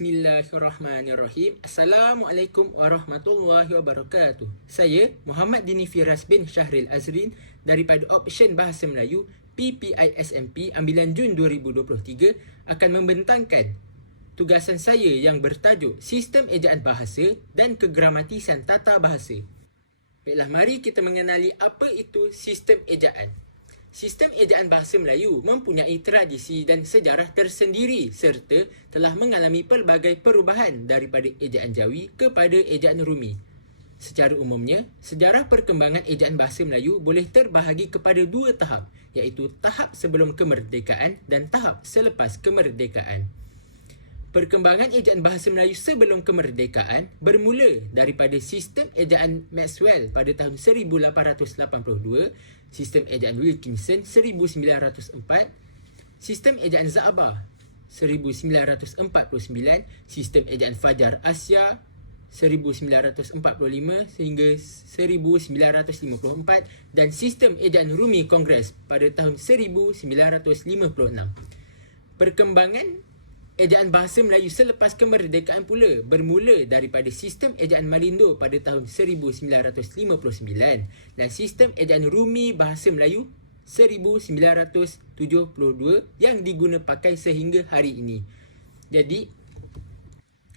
Bismillahirrahmanirrahim. Assalamualaikum warahmatullahi wabarakatuh. Saya Muhammad Dini Firas bin Syahril Azrin daripada Option Bahasa Melayu PPISMP Ambilan Jun 2023 akan membentangkan tugasan saya yang bertajuk Sistem Ejaan Bahasa dan Kegramatisan Tata Bahasa. Baiklah, mari kita mengenali apa itu sistem ejaan. Sistem ejaan bahasa Melayu mempunyai tradisi dan sejarah tersendiri serta telah mengalami pelbagai perubahan daripada ejaan Jawi kepada ejaan Rumi. Secara umumnya, sejarah perkembangan ejaan bahasa Melayu boleh terbahagi kepada dua tahap, iaitu tahap sebelum kemerdekaan dan tahap selepas kemerdekaan. Perkembangan ejaan bahasa Melayu sebelum kemerdekaan bermula daripada sistem ejaan Maxwell pada tahun 1882, sistem ejaan Wilkinson 1904, sistem ejaan Za'abah 1949, sistem ejaan Fajar Asya 1945 sehingga 1954 dan sistem ejaan Rumi Kongres pada tahun 1956. Perkembangan ejaan bahasa Melayu selepas kemerdekaan pula bermula daripada sistem ejaan Malindo pada tahun 1959 dan sistem ejaan Rumi bahasa Melayu 1972 yang diguna pakai sehingga hari ini. Jadi,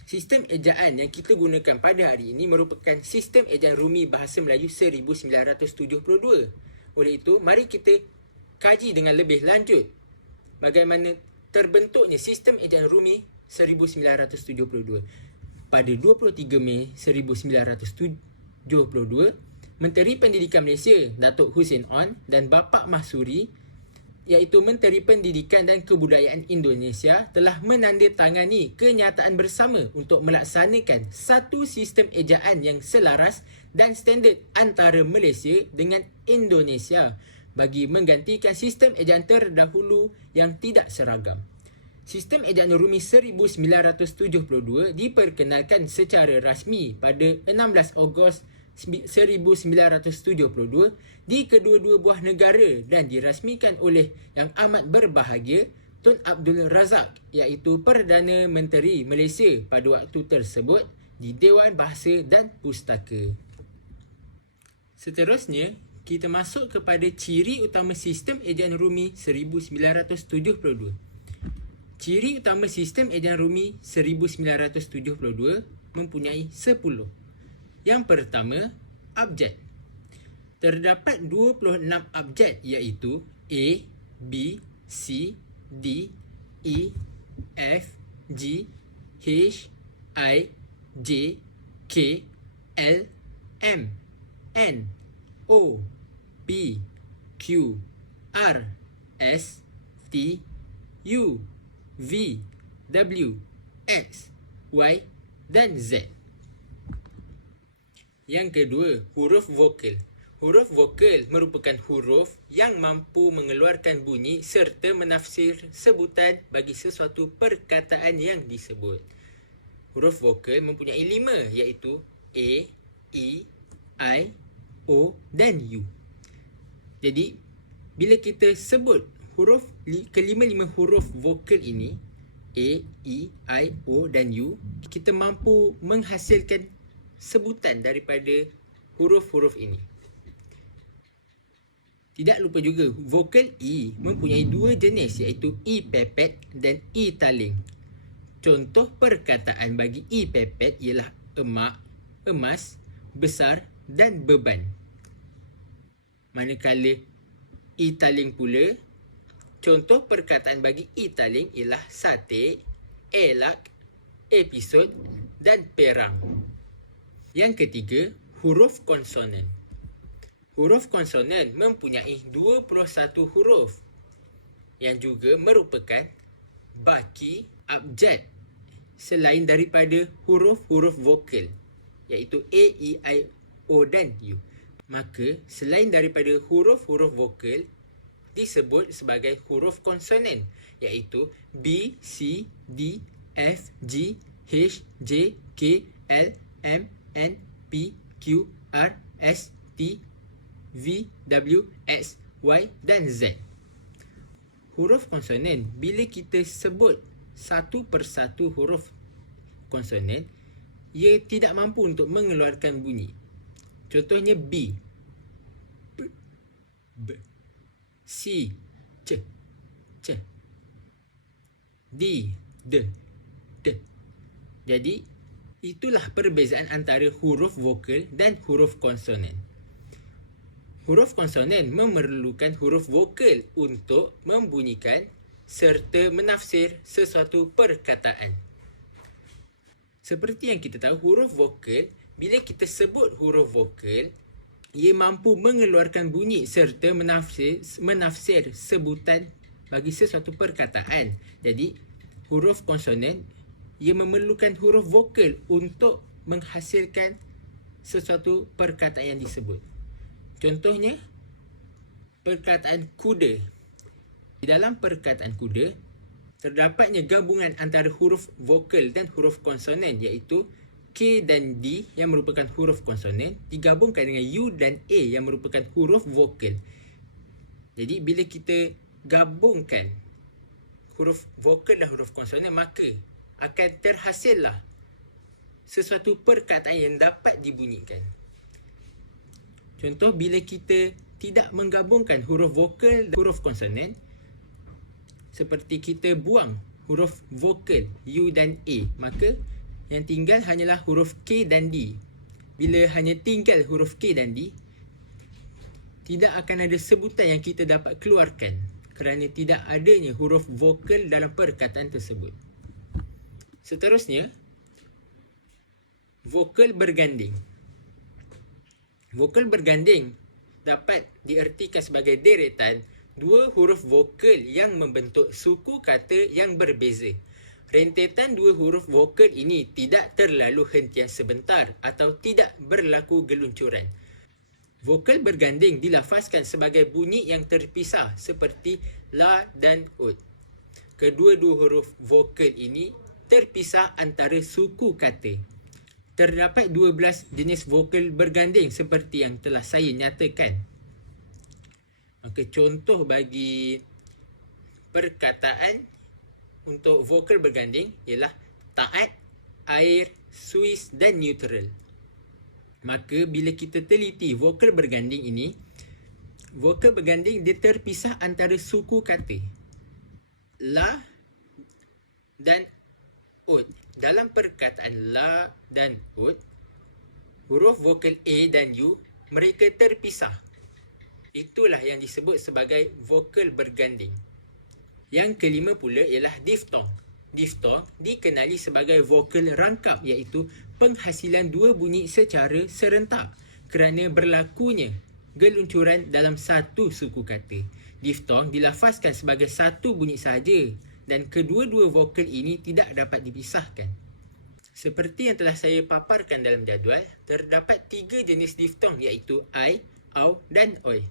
sistem ejaan yang kita gunakan pada hari ini merupakan sistem ejaan Rumi bahasa Melayu 1972. Oleh itu, mari kita kaji dengan lebih lanjut bagaimana terbentuknya sistem ejaan Rumi 1972. Pada 23 Mei 1972, Menteri Pendidikan Malaysia Datuk Hussein On dan Bapa Mahsuri, iaitu Menteri Pendidikan dan Kebudayaan Indonesia, telah menandatangani kenyataan bersama untuk melaksanakan satu sistem ejaan yang selaras dan standard antara Malaysia dengan Indonesia bagi menggantikan sistem ejaan terdahulu yang tidak seragam. Sistem ejaan Rumi 1972 diperkenalkan secara rasmi pada 16 Ogos 1972 di kedua-dua buah negara dan dirasmikan oleh Yang Amat Berbahagia Tun Abdul Razak, iaitu Perdana Menteri Malaysia pada waktu tersebut di Dewan Bahasa dan Pustaka. Seterusnya, kita masuk kepada ciri utama sistem ejaan Rumi 1972. Ciri utama sistem ejaan Rumi 1972 mempunyai 10. Yang pertama, abjad. Terdapat 26 abjad iaitu A, B, C, D, E, F, G, H, I, J, K, L, M, N, O, P, Q, R, S, T, U, V, W, X, Y dan Z. Yang kedua, huruf vokal. Huruf vokal merupakan huruf yang mampu mengeluarkan bunyi serta menafsir sebutan bagi sesuatu perkataan yang disebut. Huruf vokal mempunyai 5 iaitu A, E, I, O dan U. Jadi, bila kita sebut huruf kelima-lima huruf vokal ini, A, E, I, O dan U, kita mampu menghasilkan sebutan daripada huruf-huruf ini. Tidak lupa juga, vokal E mempunyai dua jenis iaitu E pepet dan E taling. Contoh perkataan bagi E pepet ialah emak, emas, besar dan beban. Manakala E taling pula, contoh perkataan bagi E taling ialah sate, elak, episod dan perang. Yang ketiga, huruf konsonan. Huruf konsonan mempunyai 21 huruf yang juga merupakan baki abjad selain daripada huruf-huruf vokal iaitu A, E, I, O dan U. Maka selain daripada huruf-huruf vokal disebut sebagai huruf konsonan iaitu B, C, D, F, G, H, J, K, L, M, N, P, Q, R, S, T, V, W, X, Y dan Z. Huruf konsonan bila kita sebut satu persatu huruf konsonan, ia tidak mampu untuk mengeluarkan bunyi. Contohnya B, B, B, C, C, C, D, D, D. Jadi, itulah perbezaan antara huruf vokal dan huruf konsonan. Huruf konsonan memerlukan huruf vokal untuk membunyikan serta menafsir sesuatu perkataan. Seperti yang kita tahu, huruf vokal, bila kita sebut huruf vokal, ia mampu mengeluarkan bunyi serta menafsir sebutan bagi sesuatu perkataan. Jadi, huruf konsonan, ia memerlukan huruf vokal untuk menghasilkan sesuatu perkataan yang disebut. Contohnya, perkataan kuda. Di dalam perkataan kuda, terdapatnya gabungan antara huruf vokal dan huruf konsonan, iaitu K dan D yang merupakan huruf konsonan digabungkan dengan U dan A yang merupakan huruf vokal. Jadi bila kita gabungkan huruf vokal dan huruf konsonan, maka akan terhasillah sesuatu perkataan yang dapat dibunyikan. Contoh, bila kita tidak menggabungkan huruf vokal dan huruf konsonan, seperti kita buang huruf vokal U dan A, maka yang tinggal hanyalah huruf K dan D. Bila hanya tinggal huruf K dan D, tidak akan ada sebutan yang kita dapat keluarkan kerana tidak adanya huruf vokal dalam perkataan tersebut. Seterusnya, vokal berganding. Vokal berganding dapat diertikan sebagai deretan dua huruf vokal yang membentuk suku kata yang berbeza. Rentetan dua huruf vokal ini tidak terlalu hentian sebentar atau tidak berlaku geluncuran. Vokal berganding dilafazkan sebagai bunyi yang terpisah seperti la dan ut. Kedua-dua huruf vokal ini terpisah antara suku kata. Terdapat 12 jenis vokal berganding seperti yang telah saya nyatakan. Maka contoh bagi perkataan untuk vokal berganding ialah taat, air, suis dan neutral. Maka bila kita teliti vokal berganding ini, vokal berganding dia terpisah antara suku kata la dan ut. Dalam perkataan la dan ut, huruf vokal A dan U mereka terpisah. Itulah yang disebut sebagai vokal berganding. Yang kelima pula ialah diftong. Diftong dikenali sebagai vokal rangkap, iaitu penghasilan dua bunyi secara serentak kerana berlakunya geluncuran dalam satu suku kata. Diftong dilafazkan sebagai satu bunyi sahaja dan kedua-dua vokal ini tidak dapat dipisahkan. Seperti yang telah saya paparkan dalam jadual, terdapat 3 jenis diftong iaitu I, au dan oi.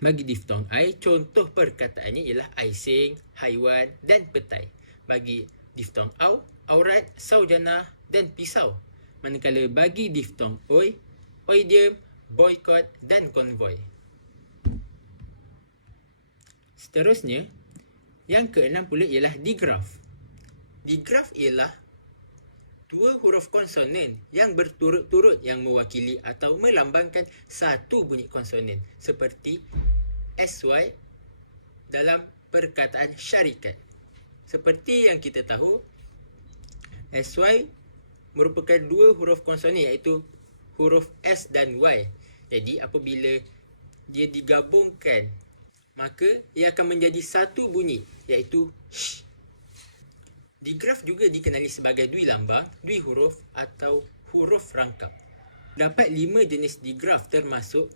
Bagi diftong I, contoh perkataannya ialah aising, haiwan dan petai. Bagi diftong au, aurat, saujana dan pisau. Manakala bagi diftong oi, oidium, boykot dan konvoi. Seterusnya, yang keenam pula ialah digraf. Digraf ialah dua huruf konsonan yang berturut-turut yang mewakili atau melambangkan satu bunyi konsonan, seperti SY dalam perkataan syarikat. Seperti yang kita tahu, SY merupakan dua huruf konsonan iaitu huruf S dan Y. Jadi apabila dia digabungkan, maka ia akan menjadi satu bunyi iaitu sh. Digraf juga dikenali sebagai dui lambang, dui huruf atau huruf rangkap. Dapat 5 jenis digraf termasuk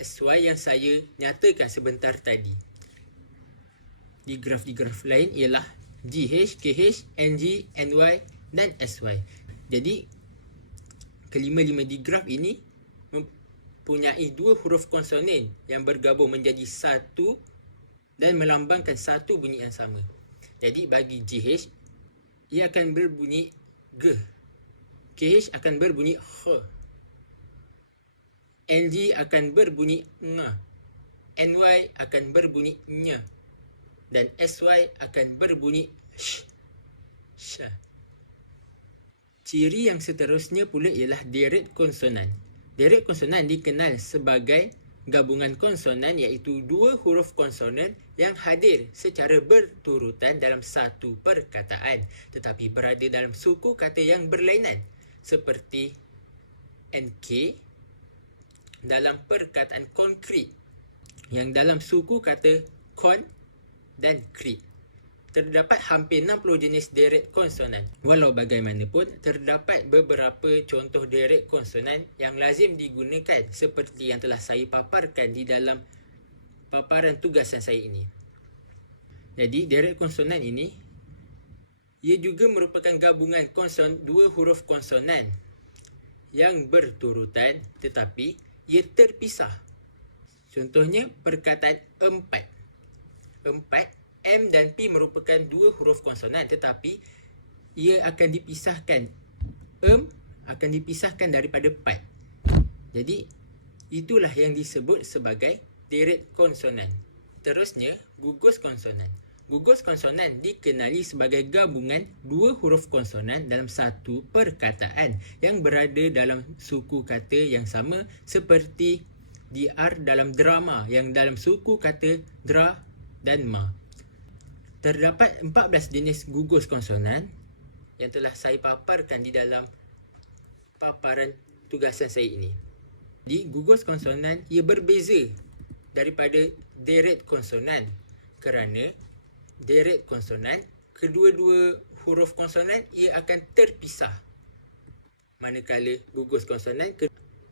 SY yang saya nyatakan sebentar tadi. Digraf-digraf lain ialah GH, KH, NG, NY dan SY. Jadi kelima-lima digraf ini mempunyai dua huruf konsonan yang bergabung menjadi satu dan melambangkan satu bunyi yang sama. Jadi bagi GH, ia akan berbunyi G. KH akan berbunyi H. NG akan berbunyi Ng. NY akan berbunyi Ny. Dan SY akan berbunyi Sh. Sh. Syah. Ciri yang seterusnya pula ialah deret konsonan. Deret konsonan dikenal sebagai gabungan konsonan iaitu dua huruf konsonan yang hadir secara berturutan dalam satu perkataan tetapi berada dalam suku kata yang berlainan seperti NK dalam perkataan konkrit yang dalam suku kata kon dan krit. Terdapat hampir 60 jenis deret konsonan. Walau bagaimanapun, terdapat beberapa contoh deret konsonan yang lazim digunakan seperti yang telah saya paparkan di dalam paparan tugasan saya ini. Jadi, deret konsonan ini, ia juga merupakan gabungan dua huruf konsonan yang berturutan tetapi ia terpisah. Contohnya, perkataan empat. M dan P merupakan dua huruf konsonan tetapi ia akan dipisahkan. Akan dipisahkan daripada pat. Jadi itulah yang disebut sebagai deret konsonan. Terusnya, gugus konsonan. Gugus konsonan dikenali sebagai gabungan dua huruf konsonan dalam satu perkataan yang berada dalam suku kata yang sama seperti DR dalam drama yang dalam suku kata dra dan ma. Terdapat 14 jenis gugus konsonan yang telah saya paparkan di dalam paparan tugasan saya ini. Di gugus konsonan ia berbeza daripada deret konsonan kerana deret konsonan kedua-dua huruf konsonan ia akan terpisah. Manakala gugus konsonan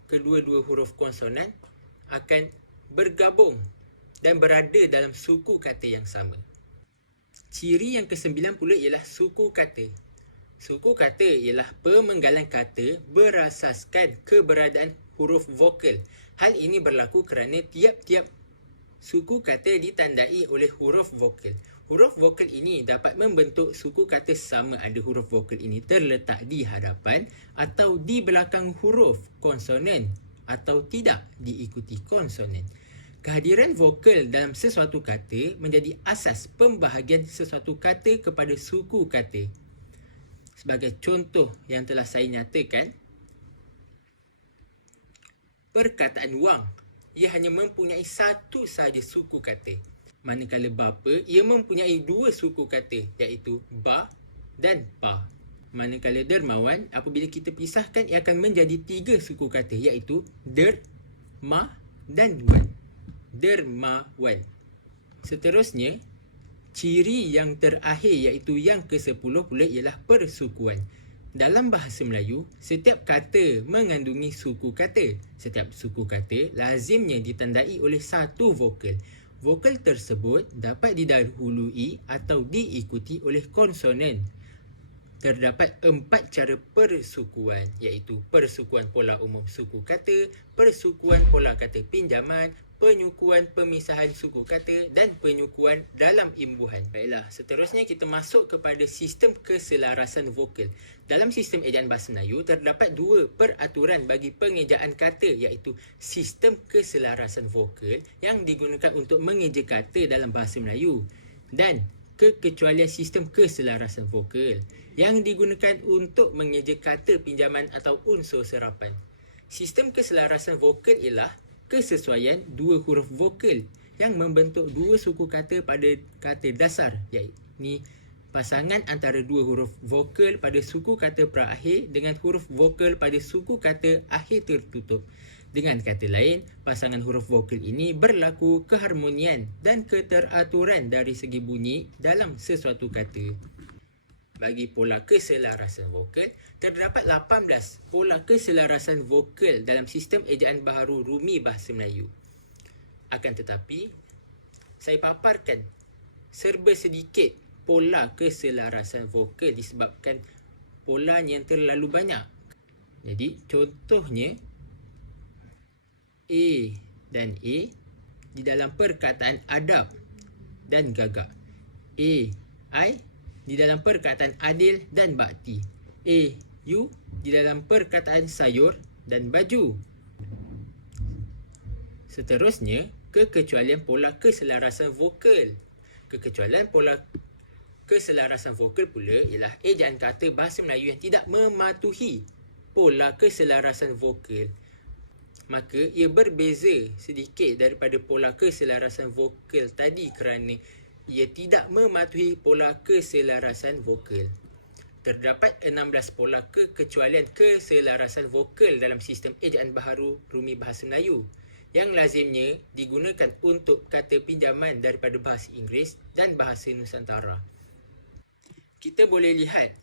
kedua-dua huruf konsonan akan bergabung dan berada dalam suku kata yang sama. Ciri yang ke-9 pula ialah suku kata. Suku kata ialah pemenggalan kata berasaskan keberadaan huruf vokal. Hal ini berlaku kerana tiap-tiap suku kata ditandai oleh huruf vokal. Huruf vokal ini dapat membentuk suku kata sama ada huruf vokal ini terletak di hadapan atau di belakang huruf konsonan atau tidak diikuti konsonan. Kehadiran vokal dalam sesuatu kata menjadi asas pembahagian sesuatu kata kepada suku kata. Sebagai contoh yang telah saya nyatakan, perkataan wang, ia hanya mempunyai satu sahaja suku kata. Manakala bapa, ia mempunyai dua suku kata iaitu ba dan pa. Manakala dermawan, apabila kita pisahkan, ia akan menjadi tiga suku kata iaitu der, ma dan wan. Dermawan. Seterusnya, ciri yang terakhir iaitu yang ke-10 pula ialah persukuan. Dalam bahasa Melayu, setiap kata mengandungi suku kata. Setiap suku kata lazimnya ditandai oleh satu vokal. Vokal tersebut dapat didahului atau diikuti oleh konsonan. Terdapat 4 cara persukuan iaitu persukuan pola umum suku kata, persukuan pola kata pinjaman, penyukuan pemisahan suku kata dan penyukuan dalam imbuhan. Baiklah, seterusnya kita masuk kepada sistem keselarasan vokal. Dalam sistem ejaan bahasa Melayu, terdapat dua peraturan bagi pengejaan kata iaitu sistem keselarasan vokal yang digunakan untuk mengeja kata dalam bahasa Melayu dan kekecualian sistem keselarasan vokal yang digunakan untuk mengeja kata pinjaman atau unsur serapan. Sistem keselarasan vokal ialah kesesuaian dua huruf vokal yang membentuk dua suku kata pada kata dasar, iaitu pasangan antara dua huruf vokal pada suku kata perakhir dengan huruf vokal pada suku kata akhir tertutup. Dengan kata lain, pasangan huruf vokal ini berlaku keharmonian dan keteraturan dari segi bunyi dalam sesuatu kata. Bagi pola keselarasan vokal, terdapat 18 pola keselarasan vokal dalam sistem ejaan baharu Rumi Bahasa Melayu. Akan tetapi, saya paparkan serba sedikit pola keselarasan vokal disebabkan polanya yang terlalu banyak. Jadi, contohnya A dan A di dalam perkataan adab dan gagak. I di dalam perkataan adil dan bakti. U di dalam perkataan sayur dan baju. Seterusnya, kekecualian pola keselarasan vokal. Kekecualian pola Keselarasan vokal pula ialah ejaan kata bahasa Melayu yang tidak mematuhi pola keselarasan vokal. Maka ia berbeza sedikit daripada pola keselarasan vokal tadi kerana ia tidak mematuhi pola keselarasan vokal. Terdapat 16 pola kekecualian keselarasan vokal dalam sistem ejaan baharu Rumi Bahasa Melayu yang lazimnya digunakan untuk kata pinjaman daripada bahasa Inggeris dan bahasa Nusantara. Kita boleh lihat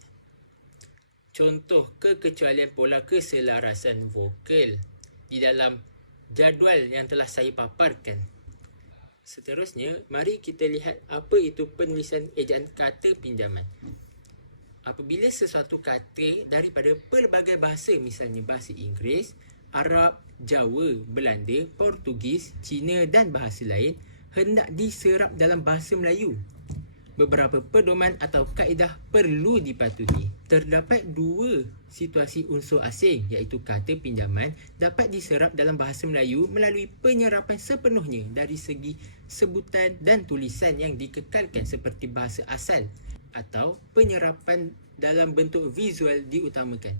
contoh kekecualian pola keselarasan vokal di dalam jadual yang telah saya paparkan. Seterusnya, mari kita lihat apa itu penulisan ejaan kata pinjaman. Apabila sesuatu kata daripada pelbagai bahasa, misalnya bahasa Inggeris, Arab, Jawa, Belanda, Portugis, Cina dan bahasa lain, hendak diserap dalam bahasa Melayu, beberapa pedoman atau kaedah perlu dipatuhi. Terdapat dua situasi unsur asing, iaitu kata pinjaman dapat diserap dalam bahasa Melayu melalui penyerapan sepenuhnya dari segi sebutan dan tulisan yang dikekalkan seperti bahasa asal, atau penyerapan dalam bentuk visual diutamakan.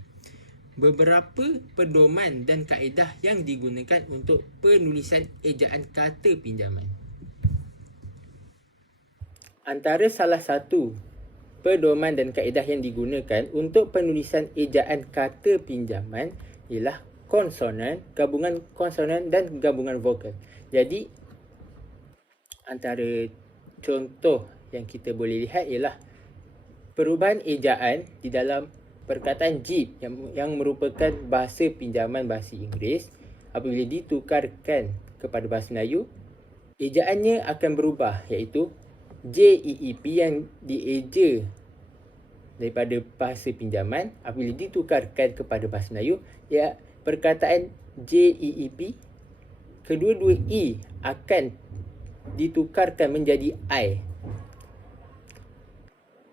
Beberapa pedoman dan kaedah yang digunakan untuk penulisan ejaan kata pinjaman. Antara salah satu pedoman dan kaedah yang digunakan untuk penulisan ejaan kata pinjaman ialah konsonan, gabungan konsonan dan gabungan vokal. Jadi, antara contoh yang kita boleh lihat ialah perubahan ejaan di dalam perkataan jeep yang merupakan bahasa pinjaman bahasa Inggeris. Apabila ditukarkan kepada bahasa Melayu, ejaannya akan berubah, iaitu JEEP yang dieja daripada bahasa pinjaman. Apabila ditukarkan kepada bahasa Melayu, ya, perkataan JEEP, kedua-dua E akan ditukarkan menjadi I.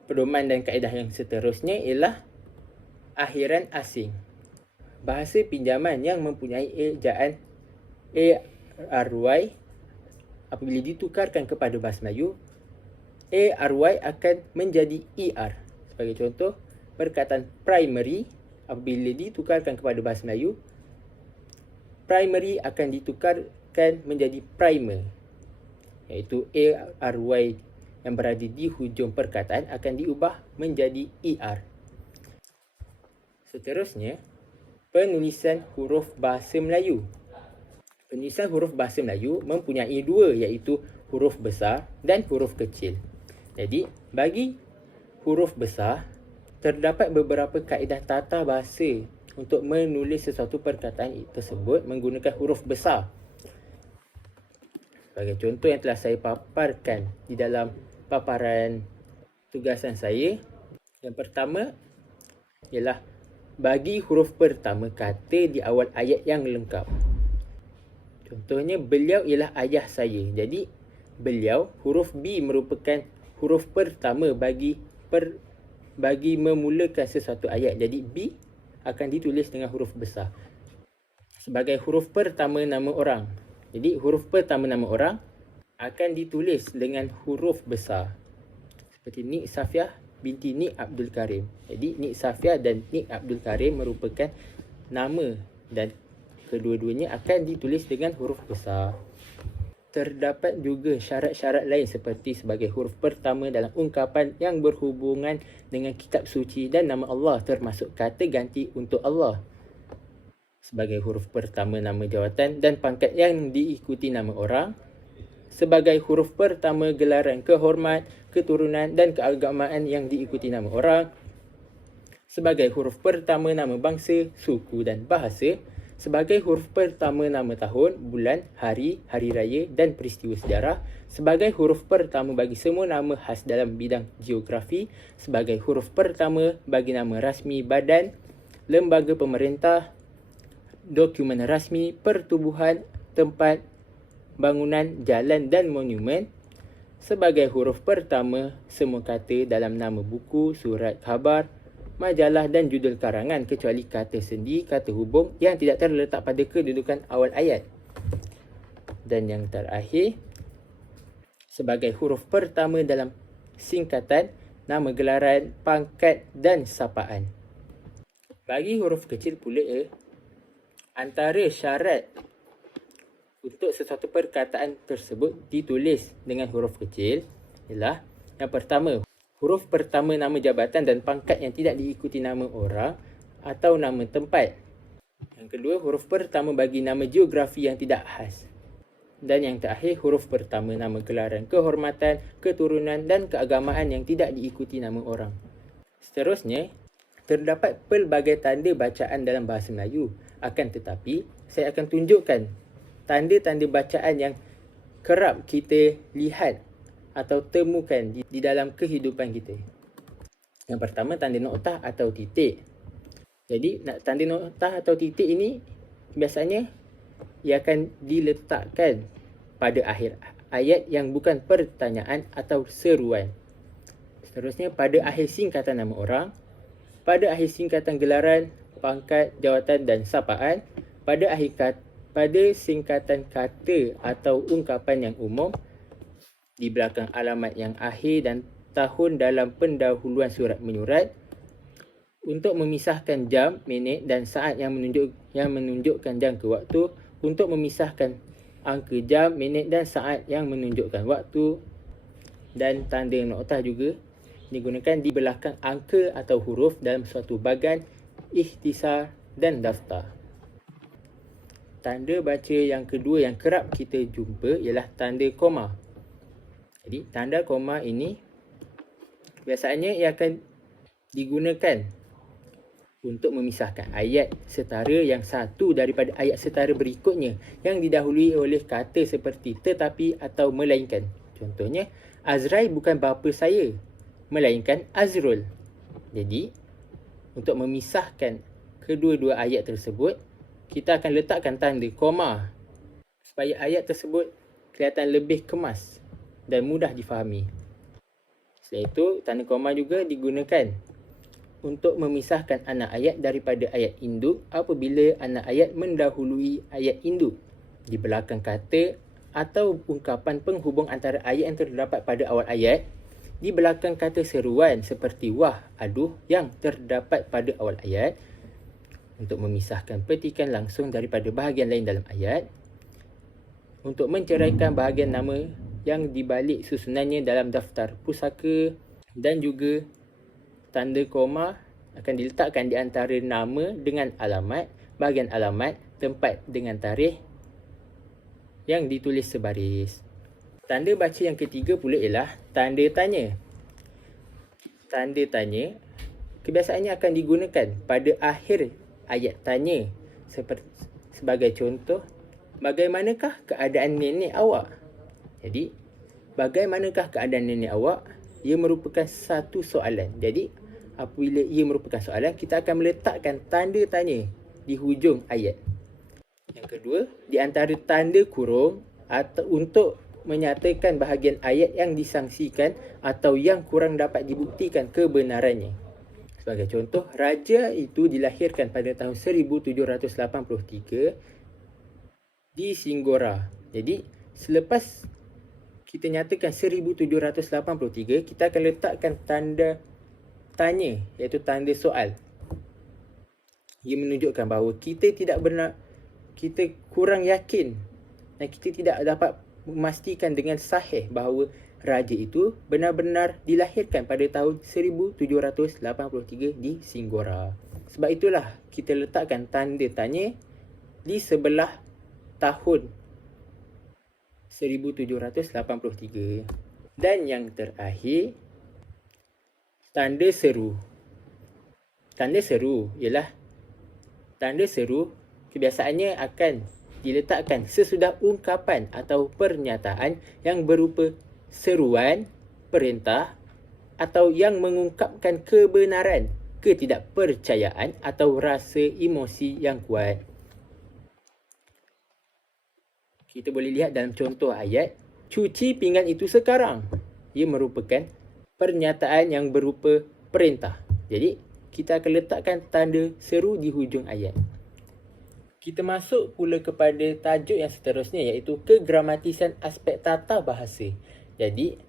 Pedoman dan kaedah yang seterusnya ialah akhiran asing. Bahasa pinjaman yang mempunyai ejaan ARY, apabila ditukarkan kepada bahasa Melayu, ARY akan menjadi ER. Sebagai contoh, perkataan primary apabila ditukarkan kepada bahasa Melayu, primary akan ditukarkan menjadi primer, iaitu ARY yang berada di hujung perkataan akan diubah menjadi ER. Seterusnya, penulisan huruf bahasa Melayu. Penulisan huruf bahasa Melayu mempunyai dua, iaitu huruf besar dan huruf kecil. Jadi, bagi huruf besar, terdapat beberapa kaedah tata bahasa untuk menulis sesuatu perkataan tersebut menggunakan huruf besar. Sebagai contoh yang telah saya paparkan di dalam paparan tugasan saya, yang pertama ialah bagi huruf pertama kata di awal ayat yang lengkap. Contohnya, beliau ialah ayah saya. Jadi, beliau, huruf B merupakan huruf pertama bagi memulakan sesuatu ayat. Jadi, B akan ditulis dengan huruf besar. Sebagai huruf pertama nama orang. Jadi, huruf pertama nama orang akan ditulis dengan huruf besar. Seperti Nik Safiah binti Nik Abdul Karim. Jadi, Nik Safiah dan Nik Abdul Karim merupakan nama dan kedua-duanya akan ditulis dengan huruf besar. Terdapat juga syarat-syarat lain seperti sebagai huruf pertama dalam ungkapan yang berhubungan dengan kitab suci dan nama Allah, termasuk kata ganti untuk Allah. Sebagai huruf pertama nama jawatan dan pangkat yang diikuti nama orang. Sebagai huruf pertama gelaran kehormat, keturunan dan keagamaan yang diikuti nama orang. Sebagai huruf pertama nama bangsa, suku dan bahasa. Sebagai huruf pertama nama tahun, bulan, hari, hari raya dan peristiwa sejarah. Sebagai huruf pertama bagi semua nama khas dalam bidang geografi. Sebagai huruf pertama bagi nama rasmi badan, lembaga pemerintah, dokumen rasmi, pertubuhan, tempat, bangunan, jalan dan monumen. Sebagai huruf pertama semua kata dalam nama buku, surat khabar, majalah dan judul karangan kecuali kata sendi, kata hubung yang tidak terletak pada kedudukan awal ayat. Dan yang terakhir, sebagai huruf pertama dalam singkatan nama gelaran, pangkat dan sapaan. Bagi huruf kecil pula, antara syarat untuk sesuatu perkataan tersebut ditulis dengan huruf kecil ialah yang pertama, huruf pertama nama jabatan dan pangkat yang tidak diikuti nama orang atau nama tempat. Yang kedua, huruf pertama bagi nama geografi yang tidak khas. Dan yang terakhir, huruf pertama nama gelaran, kehormatan, keturunan dan keagamaan yang tidak diikuti nama orang. Seterusnya, terdapat pelbagai tanda bacaan dalam bahasa Melayu. Akan tetapi, saya akan tunjukkan tanda-tanda bacaan yang kerap kita lihat atau temukan di dalam kehidupan kita. Yang pertama, tanda noktah atau titik. Jadi, tanda noktah atau titik ini biasanya ia akan diletakkan pada akhir ayat yang bukan pertanyaan atau seruan. Seterusnya, pada akhir singkatan nama orang, pada akhir singkatan gelaran, pangkat, jawatan dan sapaan, pada singkatan kata atau ungkapan yang umum, di belakang alamat yang akhir dan tahun dalam pendahuluan surat menyurat, untuk memisahkan jam, minit dan saat yang menunjukkan jangka waktu, untuk memisahkan angka jam, minit dan saat yang menunjukkan waktu, dan tanda noktah juga digunakan di belakang angka atau huruf dalam suatu bagan, ikhtisar dan daftar. Tanda baca yang kedua yang kerap kita jumpa ialah tanda koma. Jadi, tanda koma ini biasanya ia akan digunakan untuk memisahkan ayat setara yang satu daripada ayat setara berikutnya yang didahului oleh kata seperti tetapi atau melainkan. Contohnya, Azrai bukan bapa saya, melainkan Azrul. Jadi, untuk memisahkan kedua-dua ayat tersebut, kita akan letakkan tanda koma supaya ayat tersebut kelihatan lebih kemas dan mudah difahami. Selain itu, tanda koma juga digunakan untuk memisahkan anak ayat daripada ayat induk apabila anak ayat mendahului ayat induk di belakang kata atau ungkapan penghubung antara ayat yang terdapat pada awal ayat, di belakang kata seruan seperti wah, aduh yang terdapat pada awal ayat, untuk memisahkan petikan langsung daripada bahagian lain dalam ayat, untuk menceraikan bahagian nama yang dibalik susunannya dalam daftar pusaka, dan juga tanda koma akan diletakkan di antara nama dengan alamat, bahagian alamat, tempat dengan tarikh yang ditulis sebaris. Tanda baca yang ketiga pula ialah tanda tanya. Tanda tanya kebiasaannya akan digunakan pada akhir ayat tanya, sebagai contoh, bagaimanakah keadaan nenek awak? Jadi, bagaimanakah keadaan nenek awak? Ia merupakan satu soalan. Jadi, apabila ia merupakan soalan, kita akan meletakkan tanda tanya di hujung ayat. Yang kedua, di antara tanda kurung atau untuk menyatakan bahagian ayat yang disangsikan atau yang kurang dapat dibuktikan kebenarannya. Sebagai contoh, raja itu dilahirkan pada tahun 1783 di Singgora. Jadi, selepas kita nyatakan 1783, kita akan letakkan tanda tanya, iaitu tanda soal. Ia menunjukkan bahawa kita kurang yakin dan kita tidak dapat memastikan dengan sahih bahawa raja itu benar-benar dilahirkan pada tahun 1783 di Singgora. Sebab itulah kita letakkan tanda tanya di sebelah tahun 1783. Dan yang terakhir, tanda seru. Tanda seru ialah tanda seru kebiasaannya akan diletakkan sesudah ungkapan atau pernyataan yang berupa seruan, perintah atau yang mengungkapkan kebenaran, ketidakpercayaan atau rasa emosi yang kuat. Kita boleh lihat dalam contoh ayat, cuci pinggan itu sekarang. Ia merupakan pernyataan yang berupa perintah. Jadi, kita akan letakkan tanda seru di hujung ayat. Kita masuk pula kepada tajuk yang seterusnya, iaitu kegramatisan aspek tata bahasa. Jadi,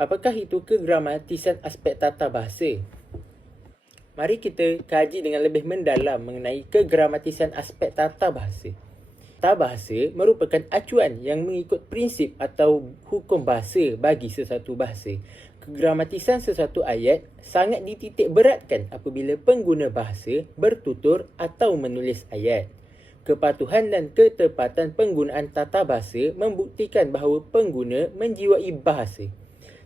Apakah itu kegramatisan aspek tata bahasa? Mari kita kaji dengan lebih mendalam mengenai kegramatisan aspek tata bahasa. Tata bahasa merupakan acuan yang mengikut prinsip atau hukum bahasa bagi sesuatu bahasa. Kegramatisan sesuatu ayat sangat dititik beratkan apabila pengguna bahasa bertutur atau menulis ayat. Kepatuhan dan ketepatan penggunaan tata bahasa membuktikan bahawa pengguna menjiwai bahasa.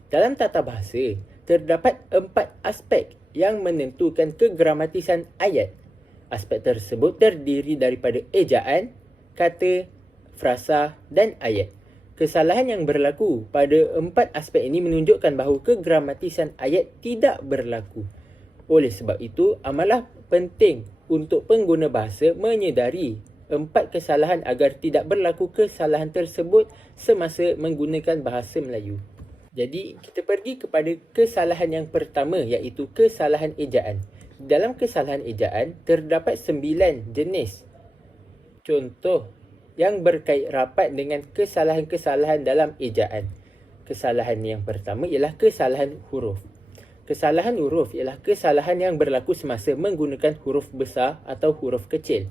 Dalam tata bahasa, terdapat 4 aspek yang menentukan kegramatisan ayat. Aspek tersebut terdiri daripada ejaan, kata, frasa dan ayat. Kesalahan yang berlaku pada 4 aspek ini menunjukkan bahawa kegramatisan ayat tidak berlaku. Oleh sebab itu, amalah penting untuk pengguna bahasa menyedari 4 kesalahan agar tidak berlaku kesalahan tersebut semasa menggunakan bahasa Melayu. Jadi, kita pergi kepada kesalahan yang pertama, iaitu kesalahan ejaan. Dalam kesalahan ejaan, terdapat 9 jenis contoh yang berkait rapat dengan kesalahan-kesalahan dalam ejaan. Kesalahan yang pertama ialah kesalahan huruf. Kesalahan huruf ialah kesalahan yang berlaku semasa menggunakan huruf besar atau huruf kecil.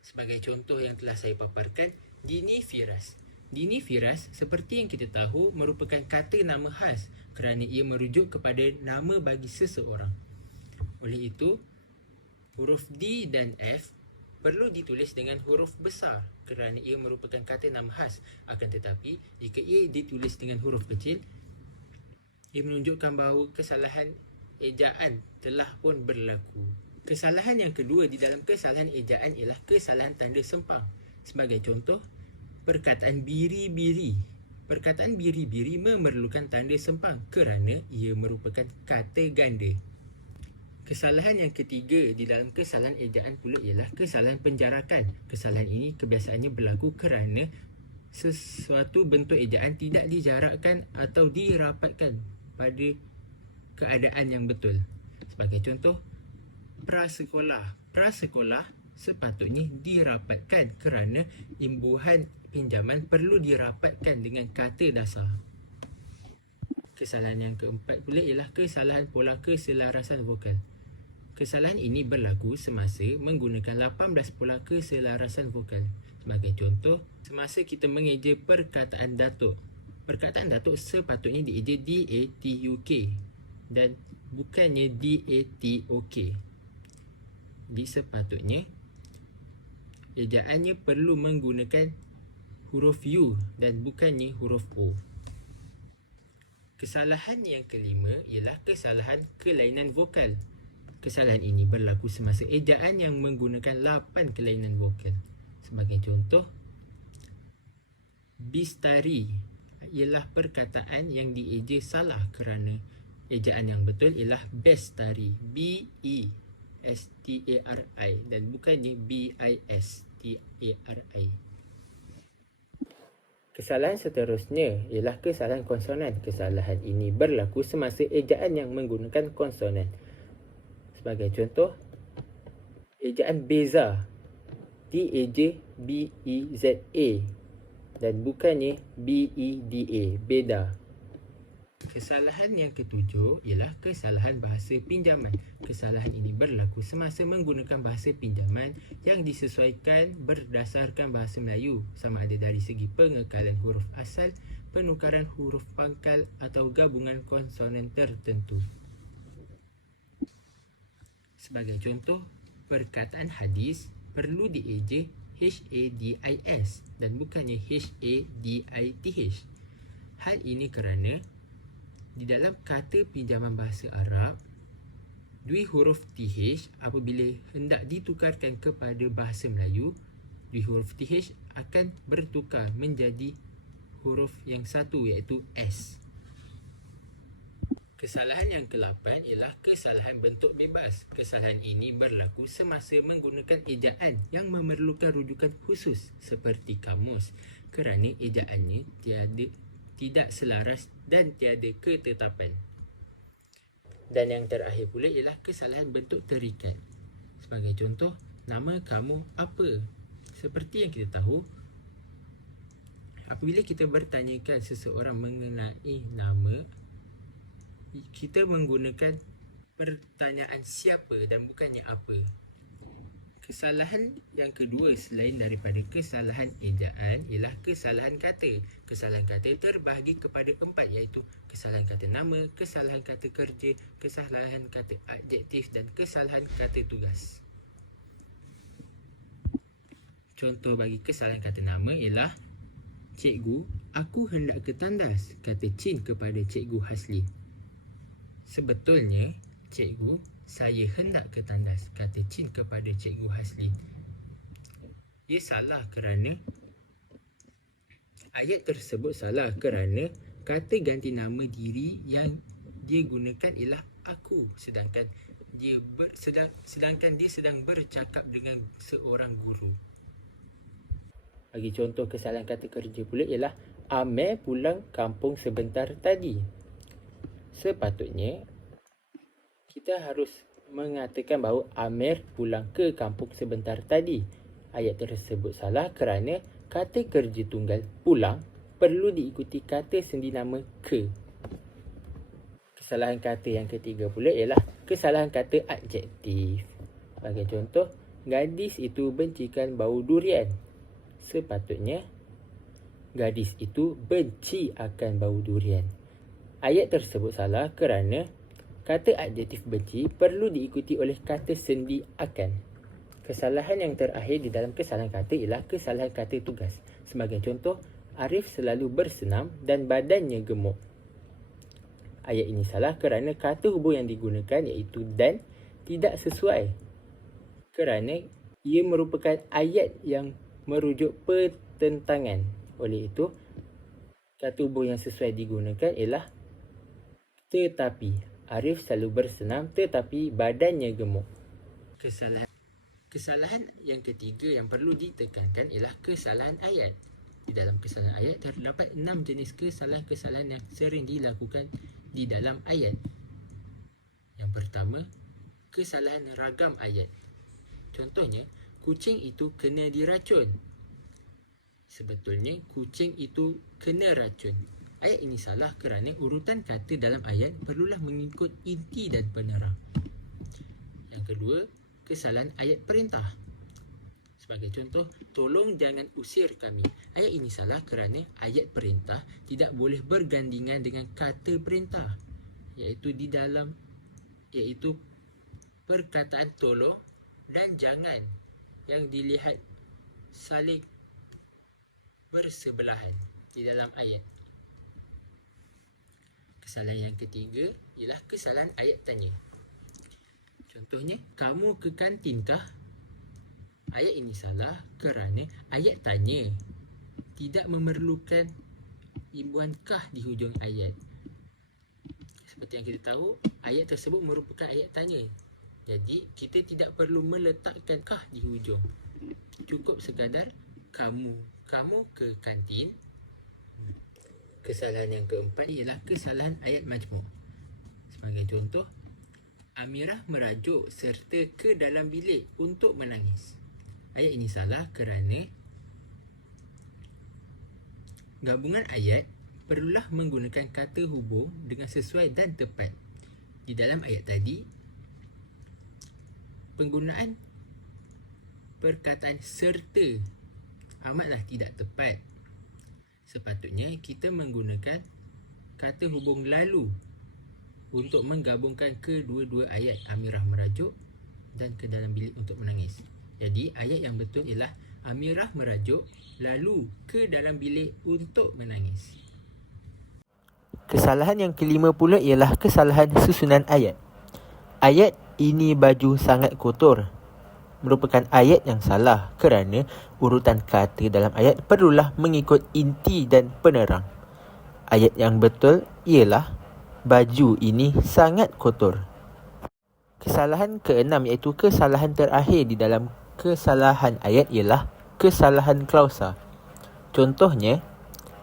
Sebagai contoh yang telah saya paparkan, Dini Firas. Dini Firas, seperti yang kita tahu, merupakan kata nama khas kerana ia merujuk kepada nama bagi seseorang. Oleh itu, huruf D dan F perlu ditulis dengan huruf besar kerana ia merupakan kata nama khas. Akan tetapi, jika ia ditulis dengan huruf kecil, ia menunjukkan bahawa kesalahan ejaan telah pun berlaku. Kesalahan yang kedua di dalam kesalahan ejaan ialah kesalahan tanda sempang. Sebagai contoh, perkataan biri-biri. Perkataan biri-biri memerlukan tanda sempang kerana ia merupakan kata ganda. Kesalahan yang ketiga di dalam kesalahan ejaan pula ialah kesalahan penjarakan. Kesalahan ini kebiasaannya berlaku kerana sesuatu bentuk ejaan tidak dijarakkan atau dirapatkan pada keadaan yang betul. Sebagai contoh, prasekolah. Prasekolah sepatutnya dirapatkan kerana imbuhan pinjaman perlu dirapatkan dengan kata dasar. Kesalahan yang keempat pula ialah kesalahan pola keselarasan vokal. Kesalahan ini berlaku semasa menggunakan 18 pola keselarasan vokal. Sebagai contoh, semasa kita mengeja perkataan datuk. Perkataan datuk sepatutnya dieja D-A-T-U-K dan bukannya D-A-T-O-K. Jadi sepatutnya ejaannya perlu menggunakan huruf U dan bukannya huruf O. Kesalahan yang kelima ialah kesalahan kelainan vokal. Kesalahan ini berlaku semasa ejaan yang menggunakan 8 kelainan vokal. Sebagai contoh, bistari ialah perkataan yang dieja salah kerana ejaan yang betul ialah bestari, B-E-S-T-A-R-I dan bukannya B-I-S-T-A-R-I. Kesalahan seterusnya ialah kesalahan konsonan. Kesalahan ini berlaku semasa ejaan yang menggunakan konsonan. Sebagai contoh, ejaan beza, D-A-J B-E-Z-A dan bukannya B-E-D-A, beda. Kesalahan yang ketujuh ialah kesalahan bahasa pinjaman. Kesalahan ini berlaku semasa menggunakan bahasa pinjaman yang disesuaikan berdasarkan bahasa Melayu, sama ada dari segi pengekalan huruf asal, penukaran huruf pangkal atau gabungan konsonan tertentu. Sebagai contoh, perkataan hadis perlu dieja H-A-D-I-S dan bukannya H-A-D-I-T-H. Hal ini kerana di dalam kata pinjaman bahasa Arab, dui huruf TH apabila hendak ditukarkan kepada bahasa Melayu, dui huruf TH akan bertukar menjadi huruf yang satu iaitu S. Kesalahan yang ke-8 ialah kesalahan bentuk bebas. Kesalahan ini berlaku semasa menggunakan ejaan yang memerlukan rujukan khusus seperti kamus kerana ejaannya tidak selaras dan tiada ketetapan. Dan yang terakhir pula ialah kesalahan bentuk terikat. Sebagai contoh, nama kamu apa? Seperti yang kita tahu, apabila kita bertanyakan seseorang mengenai nama, kita menggunakan pertanyaan siapa dan bukannya apa. Kesalahan yang kedua selain daripada kesalahan ejaan ialah kesalahan kata. Kesalahan kata terbahagi kepada 4, iaitu kesalahan kata nama, kesalahan kata kerja, kesalahan kata adjektif dan kesalahan kata tugas. Contoh bagi kesalahan kata nama ialah: Cikgu, aku hendak ke tandas, kata Chin kepada Cikgu Hasli. Sebetulnya, Cikgu, saya hendak ke tandas, kata Chin kepada Cikgu Hasli. Ia salah kerana ayat tersebut salah kerana kata ganti nama diri yang dia gunakan ialah aku, sedangkan dia sedang bercakap dengan seorang guru. Bagi contoh kesalahan kata kerja pula ialah Amir pulang kampung sebentar tadi. Sepatutnya kita harus mengatakan bahawa Amir pulang ke kampung sebentar tadi. Ayat tersebut salah kerana kata kerja tunggal pulang perlu diikuti kata sendi nama ke. Kesalahan kata yang ketiga pula ialah kesalahan kata adjektif. Bagi contoh, gadis itu bencikan bau durian. Sepatutnya, gadis itu benci akan bau durian. Ayat tersebut salah kerana kata adjektif benci perlu diikuti oleh kata sendi akan. Kesalahan yang terakhir di dalam kesalahan kata ialah kesalahan kata tugas. Sebagai contoh, Arif selalu bersenam dan badannya gemuk. Ayat ini salah kerana kata hubung yang digunakan iaitu dan tidak sesuai, kerana ia merupakan ayat yang merujuk pertentangan. Oleh itu, kata hubung yang sesuai digunakan ialah tetapi. Arif selalu bersenam tetapi badannya gemuk. Kesalahan yang ketiga yang perlu ditekankan ialah kesalahan ayat. Di dalam kesalahan ayat terdapat 6 jenis kesalahan-kesalahan yang sering dilakukan di dalam ayat. Yang pertama, kesalahan ragam ayat. Contohnya, kucing itu kena diracun. Sebetulnya, kucing itu kena racun. Ayat ini salah kerana urutan kata dalam ayat perlulah mengikut inti dan penerang. Yang kedua, kesalahan ayat perintah. Sebagai contoh, tolong jangan usir kami. Ayat ini salah kerana ayat perintah tidak boleh bergandingan dengan kata perintah, iaitu perkataan tolong dan jangan yang dilihat saling bersebelahan di dalam ayat. Kesalahan yang ketiga ialah kesalahan ayat tanya. Contohnya, kamu ke kantin kah? Ayat ini salah kerana ayat tanya tidak memerlukan imbuhan kah di hujung ayat. Seperti yang kita tahu, ayat tersebut merupakan ayat tanya. Jadi, kita tidak perlu meletakkan kah di hujung. Cukup sekadar kamu ke kantin. Kesalahan yang keempat ialah kesalahan ayat majmuk. Sebagai contoh, Amirah merajuk serta ke dalam bilik untuk menangis. Ayat ini salah kerana gabungan ayat perlulah menggunakan kata hubung dengan sesuai dan tepat. Di dalam ayat tadi, penggunaan perkataan serta amatlah tidak tepat. Sepatutnya kita menggunakan kata hubung lalu untuk menggabungkan kedua-dua ayat Amirah merajuk dan ke dalam bilik untuk menangis. Jadi ayat yang betul ialah Amirah merajuk lalu ke dalam bilik untuk menangis. Kesalahan yang kelima pula ialah kesalahan susunan ayat. Ayat ini baju sangat kotor merupakan ayat yang salah kerana urutan kata dalam ayat perlulah mengikut inti dan penerang. Ayat yang betul ialah baju ini sangat kotor. Kesalahan keenam iaitu kesalahan terakhir di dalam kesalahan ayat ialah kesalahan klausa. Contohnya,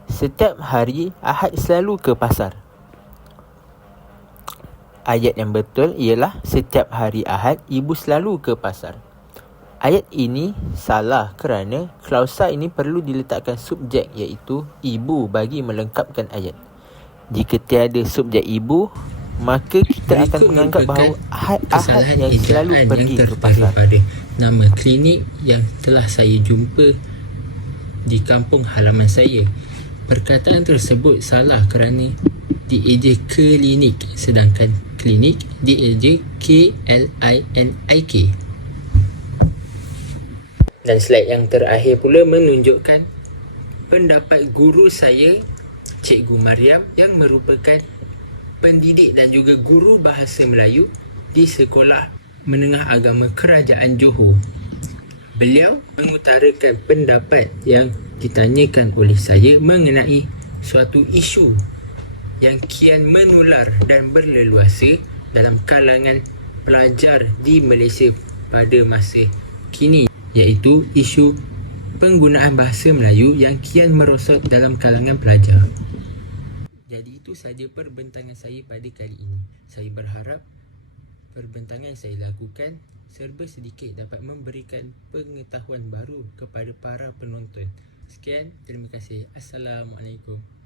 setiap hari Ahad selalu ke pasar. Ayat yang betul ialah setiap hari Ahad ibu selalu ke pasar. Ayat ini salah kerana klausa ini perlu diletakkan subjek iaitu ibu bagi melengkapkan ayat. Jika tiada subjek ibu, maka kita akan Berikut menganggap bahawa merupakan ahad kesalahan yang selalu ejaan pergi yang ke tertera pasar. pada nama klinik yang telah saya jumpa di kampung halaman saya. Perkataan tersebut salah kerana dieja klinik, sedangkan klinik dieja KLINIK. Dan slide yang terakhir pula menunjukkan pendapat guru saya, Cikgu Mariam, yang merupakan pendidik dan juga guru bahasa Melayu di Sekolah Menengah Agama Kerajaan Johor. Beliau mengutarakan pendapat yang ditanyakan oleh saya mengenai suatu isu yang kian menular dan berleluasa dalam kalangan pelajar di Malaysia pada masa kini, iaitu isu penggunaan bahasa Melayu yang kian merosot dalam kalangan pelajar. Jadi itu sahaja perbentangan saya pada kali ini. Saya berharap perbentangan yang saya lakukan serba sedikit dapat memberikan pengetahuan baru kepada para penonton. Sekian, terima kasih. Assalamualaikum.